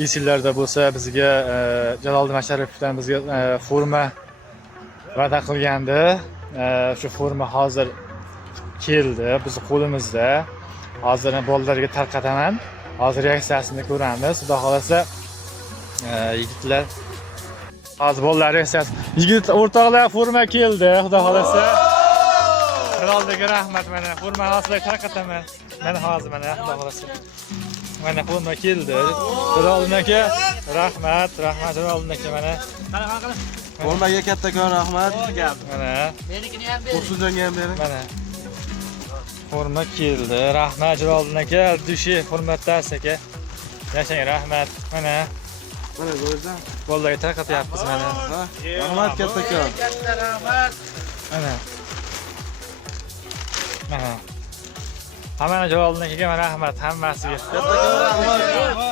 Yillarda bo'lsa bizga Jaloliddin Masharovdan bizga forma va'da qilgandi. Shu forma hozir keldi biz qo'limizda. Hozir bolalarga tarqataman. Hozir reaksiyasini ko'ramiz. Xudo xolasa yigitlar hozir bolalar reaksiyasi. Yigit o'rtoqlar forma keldi. Xudo xolasa. Jaloliddinga rahmat mana. Forma hozir tarqataman. Mana hozir mana Xudo xolasa. Mana forma keldi. Jaloliddin aka rahmat Jaloliddin aka mana. Formaga kattakon rahmat. Mana. Menikini ham bering. Tursunjonga ham bering. Mana. Forma keldi. Rahmat Jaloliddin aka, dushi hurmatdasiz aka. Yashang rahmat. Mana. Mana ko'rsan. Bolalarga tarqatyapmiz mana. Rahmat kattakon. Katta rahmat. Mana. Mana. Hamma Jaloliddin akaga rahmat hammasiga. Kattakon rahmat.